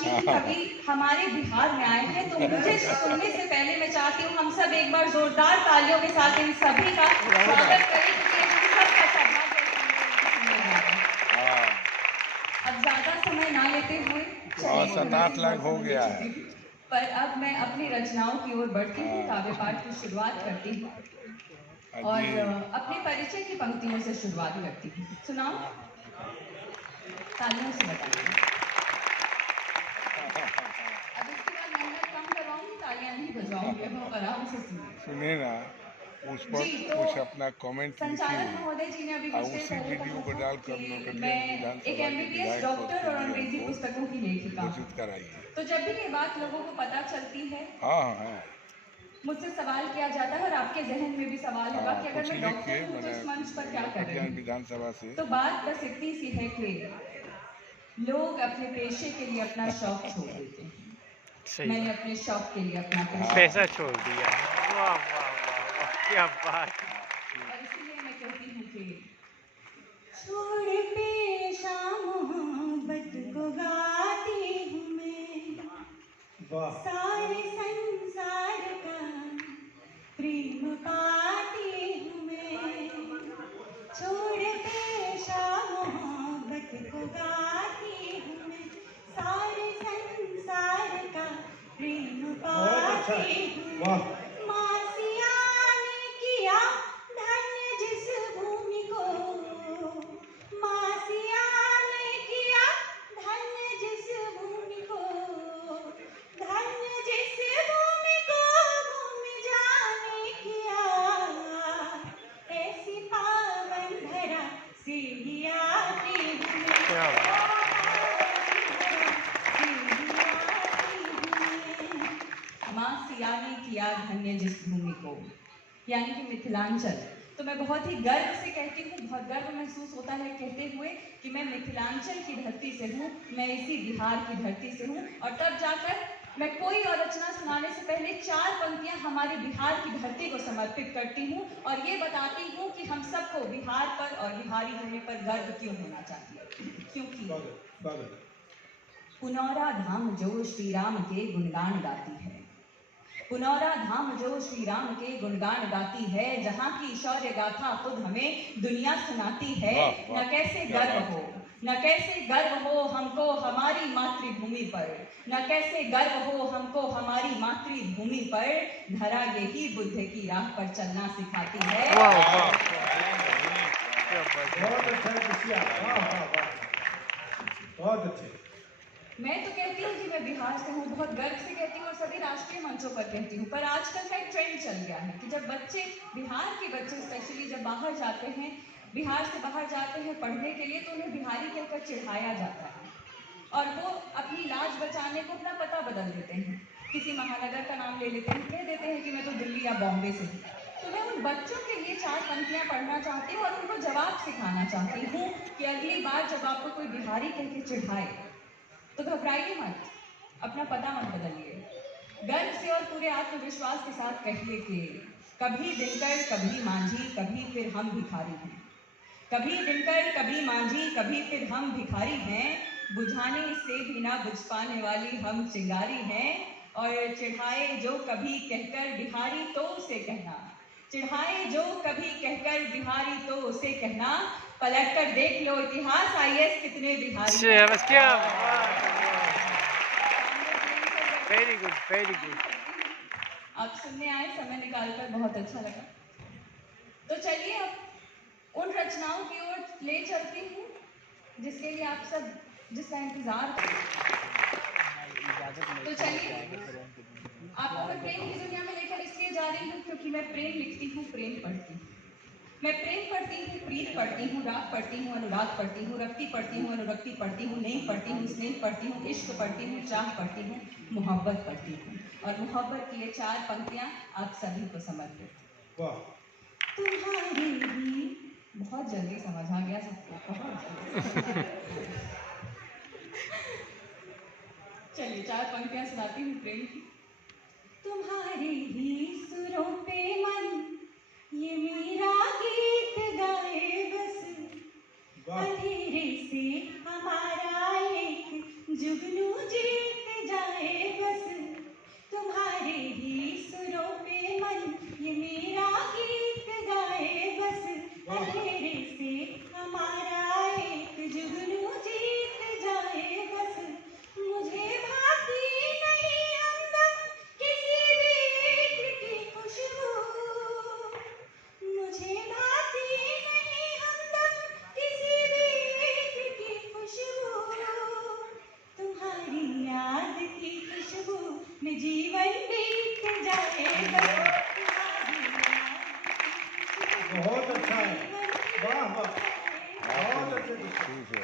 जी की कवि हमारे बिहार में आए हैं, तो मुझे सुनने से पहले मैं चाहती हूँ हम सब एक बार जोरदार तालियों के साथ इन सभी का स्वागत करें, क्योंकि हम सबका सौभाग्य सुनने जा रहे हैं। अब ज्यादा समय ना लेते हुए 7-8 लाख हो गया है, पर अब मैं अपनी रचनाओं की ओर बढ़ती हूँ, काव्य पाठ की शुरुआत करती हूँ और अपने परिचय की पंक्तियों से शुरुआत करती हूँ। सुनाओ, तालियों से बताइए। अब इसके बाद मेहनत कम करवाऊंगी, तालियां नहीं बजवाऊंगी, अब आप आराम से सुनिए ना, उस पर कुछ अपना कमेंट लिखिए संचालक महोदय जी ने अभी और कुछ देर उसी पहले वीडियो को कहा डालकर कि नौकटियां मैं एक विधानसभा के MBBS विधायक पद डॉक्टर के और लिए अंग्रेजी हमको पुस्तकों की लेखिका हूँ। घोषित कराइए। तो जब भी ये बात लोगों को पता चलती है, हाँ, मुझसे सवाल किया जाता है और आपके जहन में भी सवाल होगा कि अगर मैं डॉक्टर हूँ तो इस मंच पर क्या कर रही हूँ। विधानसभा से तो बात बस इतनी सी है कि लोग अपने पेशे के लिए अपना शौक छोड़ देते हैं। मैंने अपने शौक के लिए अपना पैसा छोड़ दिया। वाह वाह वाह वाह, क्या बात। और इसीलिए मैं कहती हूँ कि छोड़ पेशा मोहब्बत को गाती हूँ मैं, सारे संसार का प्रेम पाती हूँ मैं। छोड़ पेशा मोहब्बत को गाती हूँ मैं, सारे संसार का प्रेम पाती हूँ। मासिया ने किया धन्य जिस भूमि को, मासिया ने किया धन्य जिस भूमि को, धन्य जिस भूमि को भूमि जाने किया, ऐसी पावन धरा से ही आती हूँ मैं। माँ सिया ने किया धन्य जिस भूमि को, यानी कि मिथिलांचल। तो मैं बहुत ही गर्व से कहती हूँ, बहुत गर्व महसूस होता है कहते हुए कि मैं मिथिलांचल की धरती से हूँ, मैं इसी बिहार की धरती से हूँ। और तब जाकर मैं कोई और रचना सुनाने से पहले 4 पंक्तियां हमारे बिहार की धरती को समर्पित करती हूँ और ये बताती हूँ कि हम सबको बिहार पर और बिहारी होने पर गर्व क्यों होना चाहिए। क्योंकि पुनौरा धाम जो श्री राम के गुणगान गाती है, पुनौरा धाम जो श्री राम के गुणगान गाती है, जहाँ की शौर्य गाथा खुद हमें दुनिया सुनाती है। न कैसे गर्व हो, न कैसे गर्व हो हमको हमारी मातृभूमि पर, न कैसे गर्व हो हमको हमारी मातृभूमि पर, धरा यही बुद्ध की राह पर चलना सिखाती है। बहुत अच्छे। मैं तो कहती हूँ कि मैं बिहार से हूँ, बहुत गर्व से कहती हूँ और सभी राष्ट्रीय मंचों पर कहती हूँ। पर आजकल का एक ट्रेंड चल गया है कि जब बच्चे, बिहार के बच्चे स्पेशली जब बाहर जाते हैं, बिहार से बाहर जाते हैं पढ़ने के लिए, तो उन्हें बिहारी कहकर चिढ़ाया जाता है और वो अपनी लाज बचाने को अपना पता बदल देते हैं, किसी महानगर का नाम ले लेते हैं, कह देते हैं कि मैं तो दिल्ली या बॉम्बे से हूँ। तो मैं उन बच्चों के लिए 4 पंक्तियां पढ़ना चाहती हूँ और उनको जवाब सिखाना चाहती हूँ कि अगली बार जब आपको कोई बिहारी कह के चिढ़ाए तो घबराइए मत, अपना पता मत बदलिए। गर्व से और पूरे आत्मविश्वास के साथ कहिए कि कभी दिनकर कभी मांझी, कभी फिर हम भिखारी हैं। कभी दिनकर कभी मांझी, कभी फिर हम भिखारी हैं, बुझाने से भी ना बुझ पाने वाली हम चिंगारी हैं। और चिढ़ाए जो कभी कहकर बिहारी तो उसे कहना, चिढ़ाए जो कभी कहकर बिहारी तो उसे कहना, पलट कर देख लो इतिहास IAS कितने बिहारी हैं। Very good, very good. आप सुनने आए, समय निकालकर बहुत अच्छा लगा। तो चलिए अब उन रचनाओं की ओर ले चलती हूँ जिसके लिए आप सब जिसका इंतजार कर। तो चलिए आपको मैं प्रेम की दुनिया में लेकर इसलिए जा रही हूँ क्योंकि मैं प्रेम लिखती हूँ, प्रेम पढ़ती हूँ। मैं प्रेम पढ़ती हूँ, प्रीत पढ़ती हूँ, राग पढ़ती हूँ, अनुराग पढ़ती हूँ, रक्ति पढ़ती हूँ, अनुरक्ति पढ़ती हूँ, नेह पढ़ती हूँ, स्नेह पढ़ती हूँ, इश्क पढ़ती हूँ, चाह पढ़ती हूँ, मोहब्बत पढ़ती हूँ। और मोहब्बत की ये 4 पंक्तियां आप सभी को समर्पित। तुम्हारी ही, बहुत जल्दी समझ आ गया सबको, बहुत चलिए 4 पंक्तियां सुनाती हूँ प्रेम की। तुम्हारी ही सुरों पे मन ये मेरा गीत गाए बस, अंधेरे से हमारा एक जुगनू जी तुम्हारे ही सुरों पे मन ये मेरा गीत गाए, बस अंधेरे से हमारा एक जुगनू जीत जाए, बस मुझे भाती नहीं हमदम किसी भी इत्र की खुशबू, मुझे भाती नहीं हमदम किसी भी इत्र की खुशबू, तुम्हारी याद की खुशबू में जीवन बीत जाए, बस तुम्हारी याद की खुशबू बहुत अच्छा है, वाह वाह, बहुत अच्छे। ठीक है।